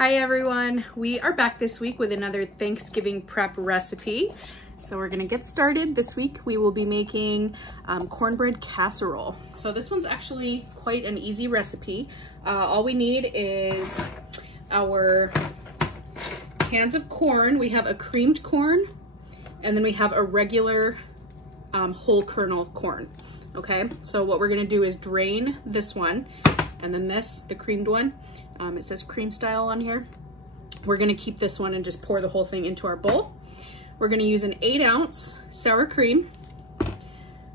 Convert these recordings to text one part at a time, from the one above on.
Hi everyone, we are back this week with another Thanksgiving prep recipe. So we're gonna get started. This week we will be making cornbread casserole. So this one's actually quite an easy recipe. All we need is our cans of corn. We have a creamed corn, and then we have a regular whole kernel corn. Okay, so what we're gonna do is drain this one, and then this, the creamed one, it says cream style on here. We're gonna keep this one and just pour the whole thing into our bowl. We're gonna use an 8-ounce sour cream.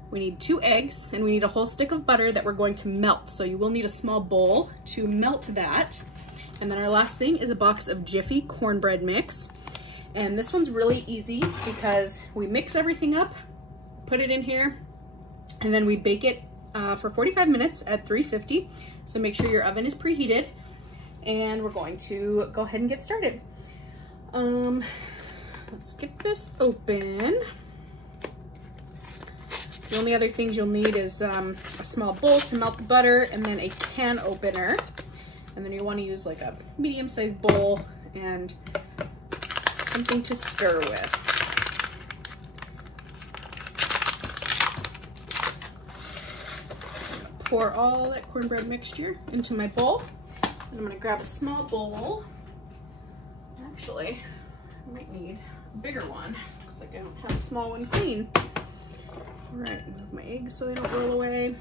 We need 2 eggs, and we need a whole stick of butter that we're going to melt. So you will need a small bowl to melt that. And then our last thing is a box of Jiffy cornbread mix. And this one's really easy because we mix everything up, put it in here, and then we bake it for 45 minutes at 350. So make sure your oven is preheated. And we're going to go ahead and get started. Let's get this open. The only other things you'll need is a small bowl to melt the butter, and then a can opener. And then you want to use like a medium-sized bowl and something to stir with. Pour all that cornbread mixture into my bowl. And I'm gonna grab a small bowl. Actually, I might need a bigger one. Looks like I don't have a small one clean. All right, move my eggs so they don't roll away.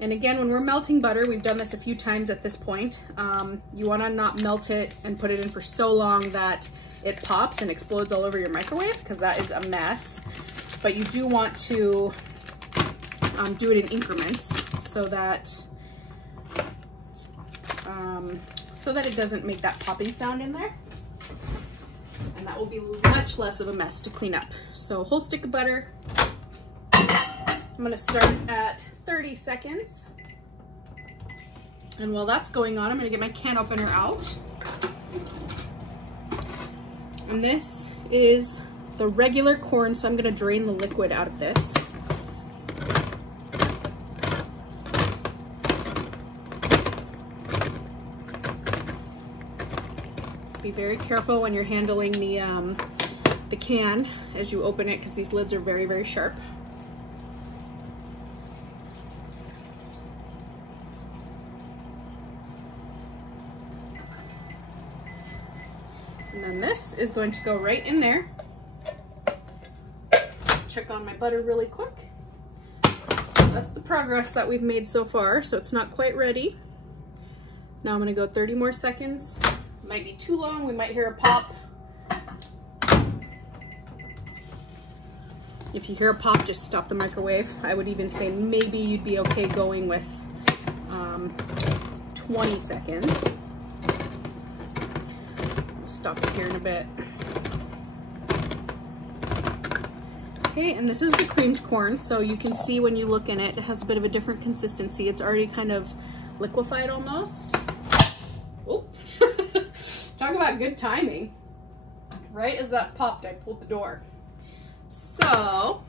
And again, when we're melting butter, we've done this a few times at this point. You wanna not melt it and put it in for so long that it pops and explodes all over your microwave, because that is a mess. But you do want to do it in increments so that it doesn't make that popping sound in there. And that will be much less of a mess to clean up. So whole stick of butter. I'm gonna start at 30 seconds. And while that's going on, I'm gonna get my can opener out. And this is the regular corn, so I'm gonna drain the liquid out of this. Be very careful when you're handling the can as you open it, because these lids are very, very sharp. And then this is going to go right in there. Check on my butter really quick. So that's the progress that we've made so far. So it's not quite ready. Now I'm gonna go 30 more seconds. Might be too long, we might hear a pop. If you hear a pop, just stop the microwave. I would even say maybe you'd be okay going with 20 seconds. I'll stop it here in a bit. Okay, and this is the creamed corn, so you can see when you look in it, it has a bit of a different consistency. It's already kind of liquefied almost. Oh. Talk about good timing. Right as that popped, I pulled the door. So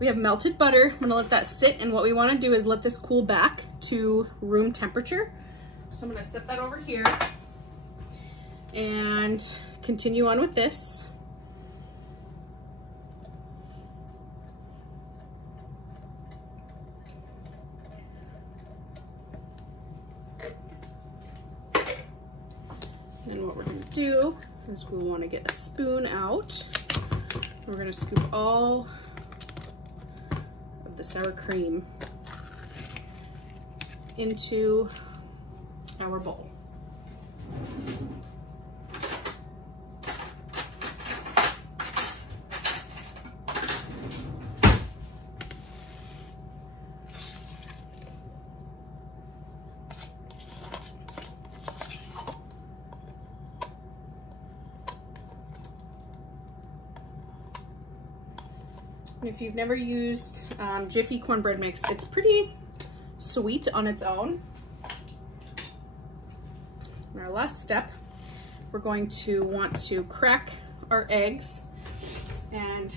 we have melted butter. I'm gonna let that sit, and what we wanna do is let this cool back to room temperature. So I'm gonna set that over here and continue on with this. And what we're gonna do is we wanna get a spoon out. We're gonna scoop all of the sour cream into our bowl. If you've never used Jiffy cornbread mix, it's pretty sweet on its own. And our last step, we're going to want to crack our eggs. And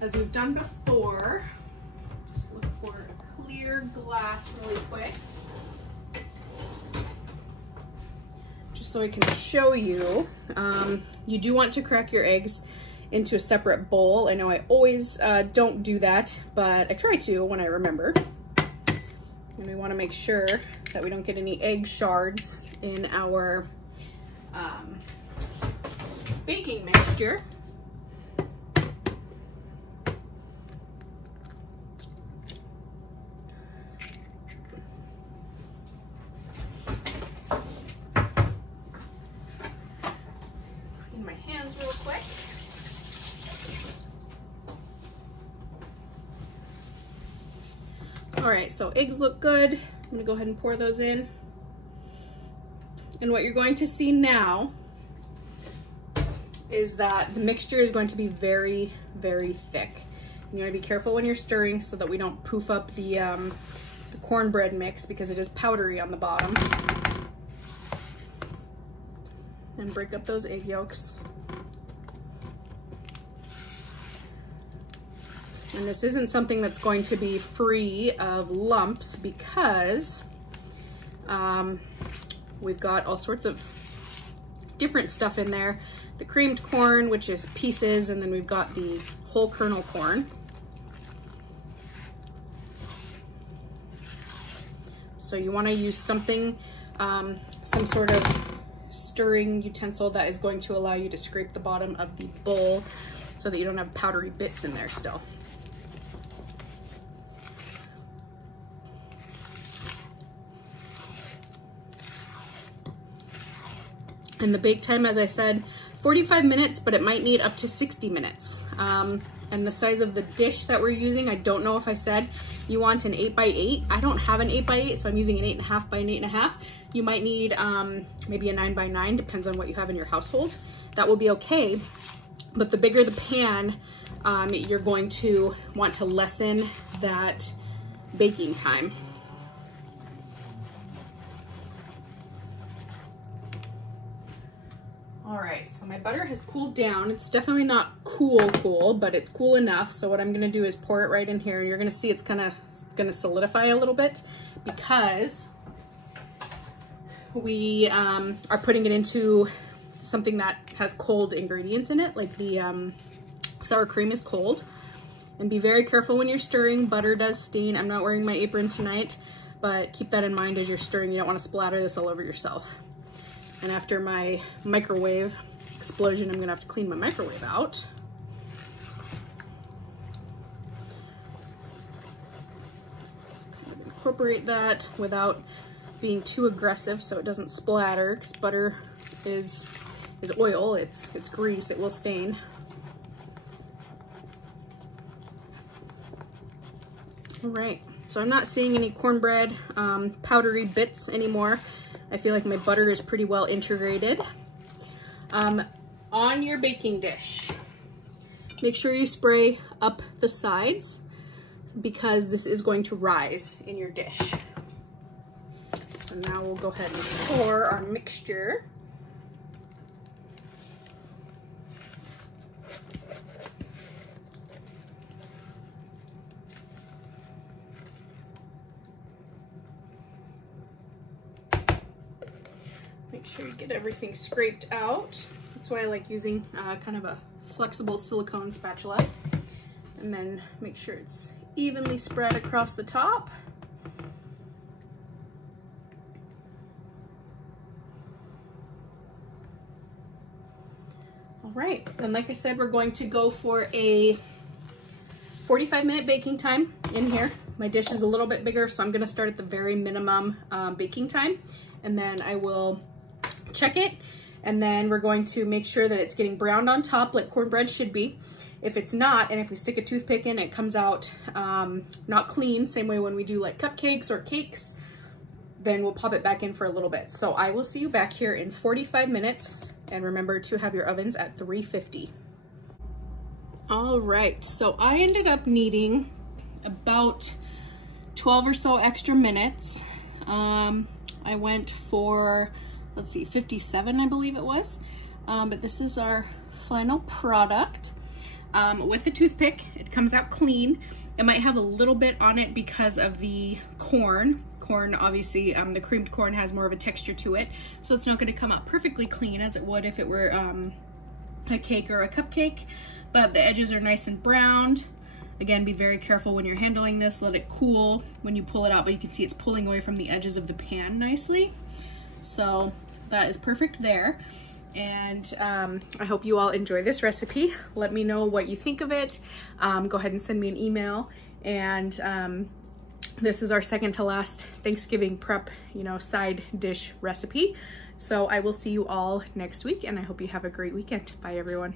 as we've done before, just look for a clear glass really quick. just so I can show you, you do want to crack your eggs into a separate bowl. I know I always don't do that, but I try to when I remember. And we want to make sure that we don't get any egg shards in our baking mixture. Clean my hands real quick. All right, so eggs look good. I'm gonna go ahead and pour those in. And what you're going to see now is that the mixture is going to be very, very thick. You want to be careful when you're stirring so that we don't poof up the cornbread mix because it is powdery on the bottom. And break up those egg yolks. And this isn't something that's going to be free of lumps because we've got all sorts of different stuff in there. The creamed corn, which is pieces, and then we've got the whole kernel corn. So you want to use something, some sort of stirring utensil that is going to allow you to scrape the bottom of the bowl so that you don't have powdery bits in there still. And the bake time, as I said, 45 minutes, but it might need up to 60 minutes. And the size of the dish that we're using, I don't know if I said you want an 8x8. I don't have an 8x8, so I'm using an 8.5 by an 8.5. You might need maybe a 9x9, depends on what you have in your household. That will be okay, but the bigger the pan, you're going to want to lessen that baking time. All right, so my butter has cooled down. It's definitely not cool, but it's cool enough. So what I'm gonna do is pour it right in here. You're gonna see it's gonna solidify a little bit because we are putting it into something that has cold ingredients in it, like the sour cream is cold. And be very careful when you're stirring. Butter does stain. I'm not wearing my apron tonight, but keep that in mind as you're stirring. You don't wanna splatter this all over yourself. And after my microwave explosion, I'm gonna have to clean my microwave out. Just kind of incorporate that without being too aggressive so it doesn't splatter, because butter is oil, it's grease, it will stain. All right, so I'm not seeing any cornbread powdery bits anymore. I feel like my butter is pretty well integrated. On your baking dish, make sure you spray up the sides because this is going to rise in your dish. So now we'll go ahead and pour our mixture. Make sure you get everything scraped out. That's why I like using kind of a flexible silicone spatula. And then make sure it's evenly spread across the top. All right, and like I said, we're going to go for a 45-minute baking time in here. My dish is a little bit bigger, so I'm gonna start at the very minimum baking time, and then I will check it, and then we're going to make sure that it's getting browned on top like cornbread should be. If it's not, and if we stick a toothpick in, it comes out not clean, same way when we do like cupcakes or cakes, then we'll pop it back in for a little bit. So I will see you back here in 45 minutes, and remember to have your ovens at 350. All right, so I ended up needing about 12 or so extra minutes. I went for, let's see, 57, I believe it was. But this is our final product. With a toothpick, it comes out clean. It might have a little bit on it because of the corn. corn, obviously the creamed corn has more of a texture to it, so it's not going to come out perfectly clean as it would if it were a cake or a cupcake, but the edges are nice and browned. Again, be very careful when you're handling this. Let it cool when you pull it out, but you can see it's pulling away from the edges of the pan nicely. So that is perfect there. And I hope you all enjoy this recipe. Let me know what you think of it. Go ahead and send me an email. And this is our second to last Thanksgiving prep, side dish recipe. So I will see you all next week, and I hope you have a great weekend. Bye, everyone.